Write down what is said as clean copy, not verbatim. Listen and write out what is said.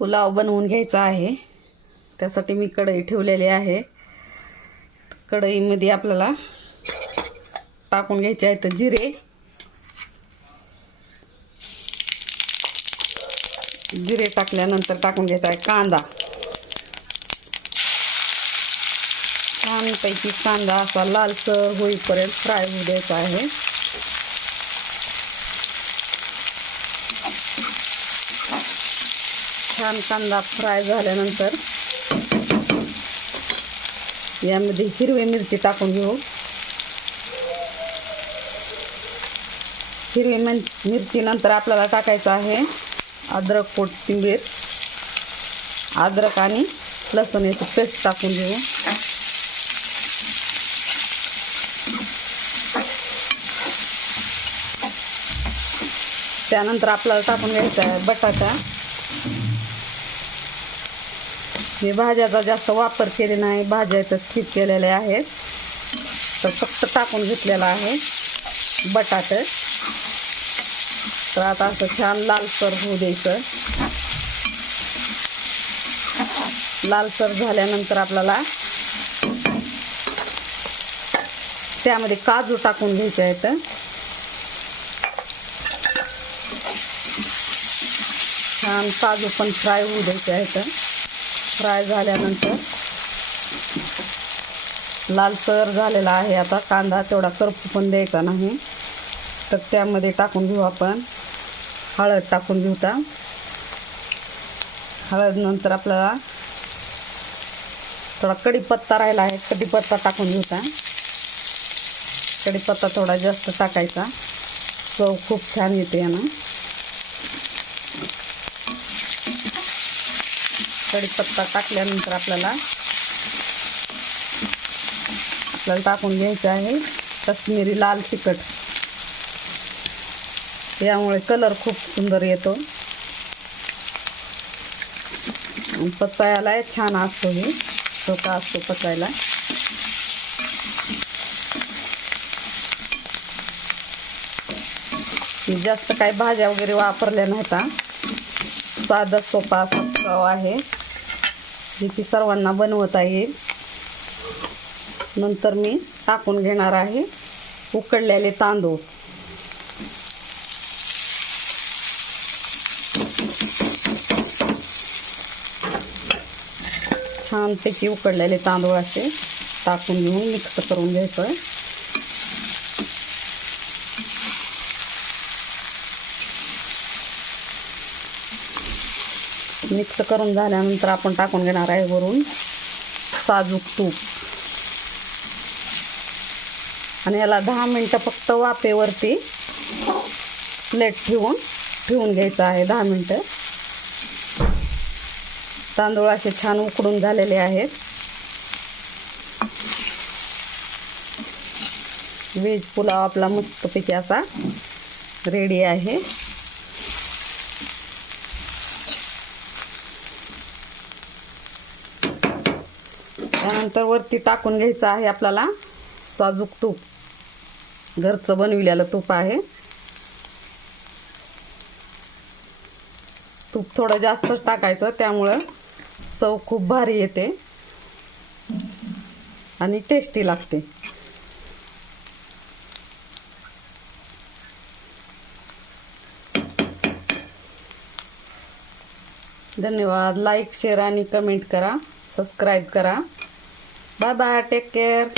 पुलाव बनवून घ्यायचा आहे। त्यासाठी मी कढई ठेवलेली आहे। कढईमध्ये आपल्याला टाकून घ्यायचे आहेत जिरे। जिरे टाकल्यानंतर टाकून घ्यायचा आहे कांदा। छानपैकी कांदा असा लालसर होईपर्यंत फ्राय होऊ द्यायचा आहे। छान कांदा फ्राय झाल्यानंतर यामध्ये हिरवी मिरची टाकून घेऊ। हिरवी मिरची नंतर आपल्याला टाकायचं आहे अद्रक, कोथिंबीर, अद्रक आणि लसूण याची पेस्ट टाकून घेऊ। त्यानंतर आपल्याला टाकून घ्यायचा आहे बटाटा। मी भाज्याचा जास्त वापर केले नाही, भाज्या तर स्किप केलेल्या आहेत, तर फक्त टाकून घेतलेला आहे बटाटे। तर आता असं छान लालसर होऊ द्यायचं। लालसर झाल्यानंतर आपल्याला त्यामध्ये काजू टाकून घ्यायचे आहेत। छान काजू पण फ्राय होऊ द्यायचे आहेत। फ्राय झाल्यानंतर लालसर झालेला आहे आता कांदा, तेवढा करपू पण द्यायचा नाही। तर त्यामध्ये टाकून घेऊ आपण हळद टाकून घेऊ। आता हळद नंतर आपल्याला थोडा कढीपत्ता राहिला आहे, कढीपत्ता टाकून घेऊ। आता कढीपत्ता थोडा जास्त टाकायचा, चव खूप छान येते यानं। कढीपत्ता टाकल्यानंतर आपल्याला टाकून घ्यायचं आहे काश्मीरी लाल तिखट। यामुळे कलर खूप सुंदर येतो, पचायला छान असतो, हे सोपा असतो पचायला। जास्त काही भाज्या वगैरे वापरल्या नव्हता, साधा सोपा असा चव आहे, जे की सर्वांना बनवता येईल। नंतर मी टाकून घेणार आहे उकडलेले तांदूळ। छानपैकी उकडलेले तांदूळ असे टाकून घेऊन मिक्स करून घ्यायचं। मिक्स करून झाल्यानंतर आपण टाकून घेणार आहे वरून साजूक तूप, आणि याला 10 मिनिटं फक्त वाफेवरती प्लेट ठेवून घ्यायचं आहे 10 मिनिटं। तांदूळ असे छान उकडून झालेले आहेत। व्हेज पुलाव आपला मस्तपैकी असा रेडी आहे। त्यानंतर वरती टाकून घ्यायचं आहे आपल्याला साजूक तूप, घरचं बनविलेलं तूप आहे। तूप थोडं जास्त टाकायचं, त्यामुळं चव खूप भारी येते आणि टेस्टी लागते। धन्यवाद। लाईक, शेअर आणि कमेंट करा, सबस्क्राईब करा। Bye bye, take care.